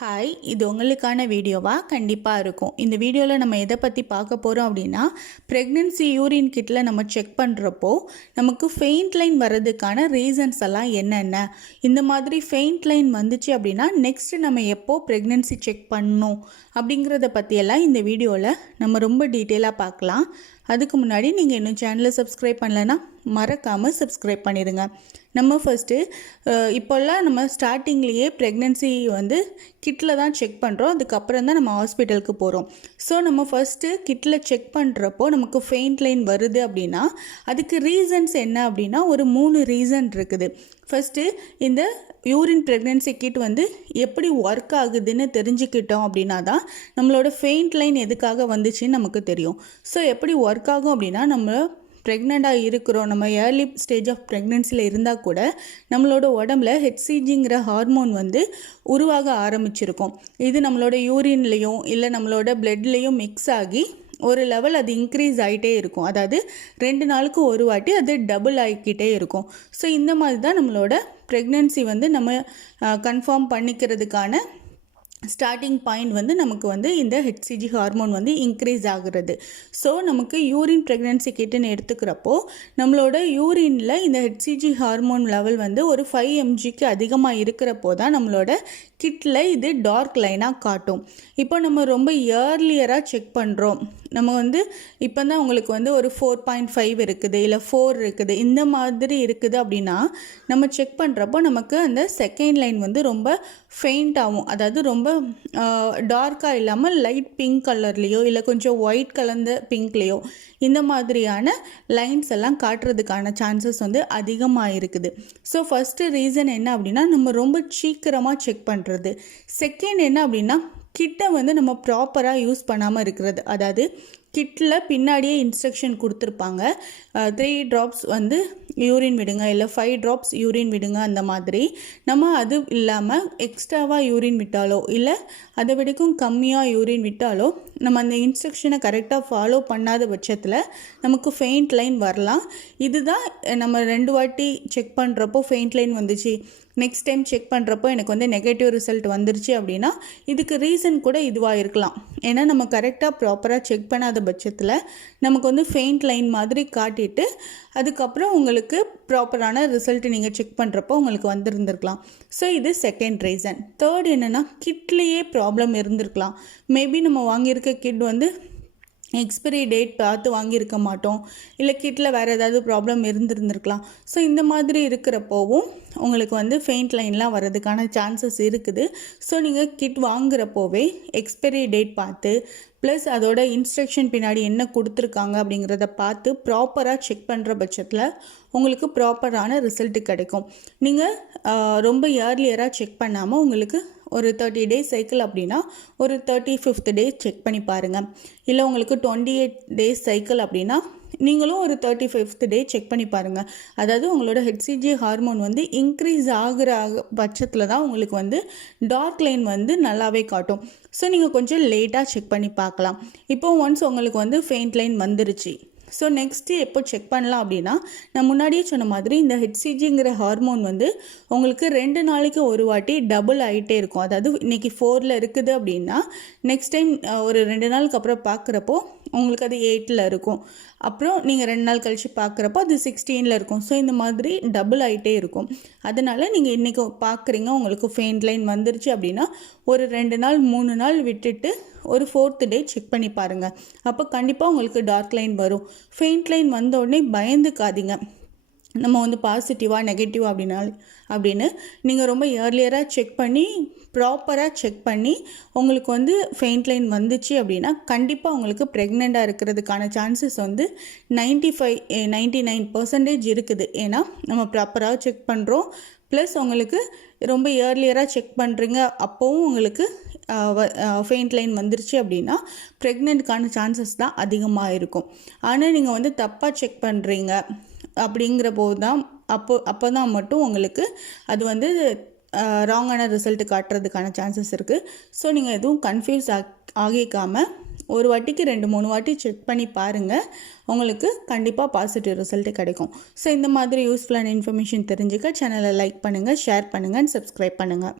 Hi, இது உங்களுக்கான வீடியோவா கண்டிப்பாக இருக்கும். இந்த வீடியோவில் நம்ம எதை பற்றி பார்க்க போகிறோம் அப்படின்னா, ப்ரெக்னென்சி யூரின் கிட்டில் நம்ம செக் பண்ணுறப்போ நமக்கு ஃபெயிண்ட் லைன் வர்றதுக்கான ரீசன்ஸ் எல்லாம் என்னென்ன, இந்த மாதிரி ஃபெயிண்ட் லைன் வந்துச்சு அப்படின்னா நெக்ஸ்ட்டு நம்ம எப்போ ப்ரெக்னென்சி செக் பண்ணணும் அப்படிங்கிறத பற்றியெல்லாம் இந்த வீடியோவில் நம்ம ரொம்ப டீட்டெயிலாக பார்க்கலாம். அதுக்கு முன்னாடி நீங்கள் இன்னும் சேனலை சப்ஸ்கிரைப் பண்ணலைன்னா மறக்காமல் சப்ஸ்கிரைப் பண்ணிடுங்க. நம்ம ஃபஸ்ட்டு இப்போல்லாம் நம்ம ஸ்டார்டிங்லேயே ப்ரெக்னென்சி கிட்டில் தான் செக் பண்ணுறோம். அதுக்கப்புறம் தான் நம்ம ஹாஸ்பிட்டலுக்கு போகிறோம். ஸோ நம்ம ஃபஸ்ட்டு கிட்டில் செக் பண்ணுறப்போ நமக்கு ஃபெயிண்ட் லைன் வருது அப்படின்னா அதுக்கு ரீசன்ஸ் என்ன அப்படின்னா ஒரு 3 ரீசன் இருக்குது. ஃபஸ்ட்டு இந்த யூரின் ப்ரெக்னென்சி கிட் எப்படி ஒர்க் ஆகுதுன்னு தெரிஞ்சுக்கிட்டோம் அப்படின்னா தான் நம்மளோட ஃபெயிண்ட் லைன் எதுக்காக வந்துச்சுன்னு நமக்கு தெரியும். ஸோ எப்படி ஒர்க் ஆகும் அப்படின்னா, நம்ம ப்ரெக்னெண்ட்டாக இருக்கிறோம், நம்ம ஏர்லி ஸ்டேஜ் ஆஃப் ப்ரெக்னென்சியில் இருந்தால் கூட நம்மளோட உடம்புல ஹெச்சிஜிங்கிற ஹார்மோன் உருவாக ஆரம்பிச்சிருக்கும். இது நம்மளோட யூரின்லேயும் இல்லை நம்மளோட பிளட்லேயும் மிக்ஸ் ஆகி ஒரு லெவல் அது இன்க்ரீஸ் ஆகிட்டே இருக்கும். அதாவது 2 நாளுக்கு ஒரு வாட்டி அது டபுள் ஆகிக்கிட்டே இருக்கும். ஸோ இந்த மாதிரி தான் நம்மளோட ப்ரெக்னென்சி நம்ம கன்ஃபார்ம் பண்ணிக்கிறதுக்கான ஸ்டார்டிங் பாயிண்ட் நமக்கு இந்த ஹெச்சிஜி ஹார்மோன் இன்க்ரீஸ் ஆகுறது. ஸோ நமக்கு யூரின் ப்ரெக்னென்சி கிட்டுன்னு எடுத்துக்கிறப்போ நம்மளோட யூரினில் இந்த ஹெச்சிஜி ஹார்மோன் லெவல் ஒரு 5 mgக்கு அதிகமாக இருக்கிறப்போ தான் நம்மளோட கிட்டில் இது டார்க் லைனாக காட்டும். இப்போ நம்ம ரொம்ப இயர்லியராக செக் பண்ணுறோம், நம்ம இப்போ தான் உங்களுக்கு ஒரு 4.5 இருக்குது இல்லை 4 இருக்குது, இந்த மாதிரி இருக்குது அப்படின்னா நம்ம செக் பண்ணுறப்போ நமக்கு அந்த செகண்ட் லைன் ரொம்ப ஃபெயிண்ட் ஆகும். அதாவது ரொம்ப டார்க்காக இல்லாமல் லைட் பிங்க் கலர்லேயோ இல்லை கொஞ்சம் ஒயிட் கலந்த பிங்க்லேயோ இந்த மாதிரியான லைன்ஸ் எல்லாம் காட்டுறதுக்கான சான்சஸ் அதிகமாக இருக்குது. ஸோ ஃபஸ்ட்டு ரீசன் என்ன அப்படின்னா, நம்ம ரொம்ப சீக்கிரமாக செக் பண்ணுறது. செகண்ட் என்ன அப்படின்னா, கிட்டை நம்ம ப்ராப்பராக யூஸ் பண்ணாமல் இருக்கிறது. அதாவது கிட்டில் பின்னாடியே இன்ஸ்ட்ரக்ஷன் கொடுத்துருப்பாங்க, 3 drops யூரின் விடுங்க இல்லை 5 drops யூரின் விடுங்க. அந்த மாதிரி நம்ம அது இல்லாமல் எக்ஸ்ட்ராவாக யூரின் விட்டாலோ இல்லை அதை விடக்கும் கம்மியாக யூரின் விட்டாலோ நம்ம அந்த இன்ஸ்ட்ரக்ஷனை கரெக்டாக ஃபாலோ பண்ணாத பட்சத்தில் நமக்கு ஃபெயிண்ட் லைன் வரலாம். இதுதான் நம்ம 2 வாட்டி செக் பண்ணுறப்போ ஃபெயிண்ட் லைன் வந்துச்சு, நெக்ஸ்ட் டைம் செக் பண்ணுறப்போ எனக்கு நெகட்டிவ் ரிசல்ட் வந்துருச்சு அப்படின்னா இதுக்கு ரீசன் கூட இதுவாக இருக்கலாம். ஏன்னா நம்ம கரெக்டாக ப்ராப்பராக செக் பண்ணாத பட்சத்தில் நமக்கு ஃபெயிண்ட் லைன் மாதிரி காட்டிட்டு அதுக்கப்புறம் உங்களுக்கு ப்ராப்பரான ரிசல்ட் நீங்கள் செக் பண்ணுறப்போ உங்களுக்கு இருந்திருக்கலாம். ஸோ இது செகண்ட் ரீசன். தேர்ட் என்னென்னா, கிட்லேயே ப்ராப்ளம் இருந்திருக்கலாம். மேபி நம்ம வாங்கியிருக்க கிட் எக்ஸ்பிரி டேட் பார்த்து வாங்கியிருக்க மாட்டோம், இல்லை கிட்டில் வேறு ஏதாவது ப்ராப்ளம் இருந்திருக்கலாம். ஸோ இந்த மாதிரி இருக்கிறப்போவும் உங்களுக்கு ஃபெயிண்ட் லைன்லாம் வர்றதுக்கான சான்சஸ் இருக்குது. ஸோ நீங்கள் கிட் வாங்குகிறப்போவே எக்ஸ்பிரி டேட் பார்த்து ப்ளஸ் அதோட இன்ஸ்ட்ரக்ஷன் பின்னாடி என்ன கொடுத்துருக்காங்க அப்படிங்கிறத பார்த்து ப்ராப்பராக செக் பண்ணுற பட்சத்தில் உங்களுக்கு ப்ராப்பரான ரிசல்ட்டு கிடைக்கும். நீங்கள் ரொம்ப இயர்லியராக செக் பண்ணாமல் உங்களுக்கு ஒரு 30 days சைக்கிள் அப்படின்னா ஒரு 35th day செக் பண்ணி பாருங்கள். இல்லை உங்களுக்கு 28 days சைக்கிள் அப்படின்னா நீங்களும் ஒரு 35th day செக் பண்ணி பாருங்கள். அதாவது உங்களோட ஹெச்சிஜி ஹார்மோன் இன்க்ரீஸ் ஆகிற பட்சத்தில் தான் உங்களுக்கு டார்க் லைன் நல்லாவே காட்டும். ஸோ நீங்கள் கொஞ்சம் லேட்டாக செக் பண்ணி பார்க்கலாம். இப்போ ஒன்ஸ் உங்களுக்கு ஃபெயிண்ட் லைன் வந்துருச்சு, ஸோ நெக்ஸ்ட்டு எப்போ செக் பண்ணலாம் அப்படின்னா, நான் முன்னாடியே சொன்ன மாதிரி இந்த ஹெச்சிஜிங்கிற ஹார்மோன் உங்களுக்கு 2 நாளைக்கு ஒரு வாட்டி டபுள் ஆகிட்டே இருக்கும். அதாவது இன்றைக்கி 4ல் இருக்குது அப்படின்னா நெக்ஸ்ட் டைம் ஒரு 2 நாளுக்கு அப்புறம் பார்க்குறப்போ உங்களுக்கு அது 8ல் இருக்கும். அப்புறம் நீங்கள் 2 நாள் கழித்து பார்க்குறப்போ அது 16ல் இருக்கும். ஸோ இந்த மாதிரி டபுள் ஆகிட்டே இருக்கும். அதனால் நீங்கள் இன்றைக்கி பார்க்குறீங்க, உங்களுக்கு ஃபெயிண்ட் லைன் வந்துருச்சு அப்படின்னா ஒரு 2 நாள் 3 நாள் விட்டுட்டு ஒரு 4th day செக் பண்ணி பாருங்கள். அப்போ கண்டிப்பாக உங்களுக்கு டார்க் லைன் வரும். ஃபெயிண்ட் லைன் வந்த உடனே பயந்துக்காதீங்க, நம்ம பாசிட்டிவாக நெகட்டிவ் அப்படின்னு நீங்கள் ரொம்ப இயர்லியராக செக் பண்ணி ப்ராப்பராக செக் பண்ணி உங்களுக்கு ஃபெயிண்ட் லைன் வந்துச்சு அப்படின்னா கண்டிப்பாக உங்களுக்கு ப்ரெக்னெண்ட்டாக இருக்கிறதுக்கான சான்சஸ் 99% இருக்குது. ஏன்னா நம்ம ப்ராப்பராக செக் பண்ணுறோம், ப்ளஸ் உங்களுக்கு ரொம்ப இயர்லியராக செக் பண்ணுறீங்க, அப்போவும் உங்களுக்கு ஃபெயிண்ட் லைன் வந்துருச்சு அப்படின்னா ப்ரெக்னெண்ட்டுக்கான சான்சஸ் தான் அதிகமாக இருக்கும். ஆனால் நீங்கள் தப்பாக செக் பண்ணுறீங்க அப்படிங்கிற போது தான் அப்போ தான் மட்டும் உங்களுக்கு அது ராங்கான ரிசல்ட் காட்டுறதுக்கான சான்சஸ் இருக்குது. ஸோ நீங்கள் எதுவும் கன்ஃபியூஸ் ஆகிக்காமல் ஒரு வாட்டிக்கு 2-3 வாட்டி செக் பண்ணி பாருங்கள், உங்களுக்கு கண்டிப்பாக பாசிட்டிவ் ரிசல்ட்டு கிடைக்கும். ஸோ இந்த மாதிரி யூஸ்ஃபுல்லான இன்ஃபர்மேஷன் தெரிஞ்சுக்க சேனலை லைக் பண்ணுங்கள், ஷேர் பண்ணுங்கள் அண்ட் சப்ஸ்கிரைப் பண்ணுங்கள்.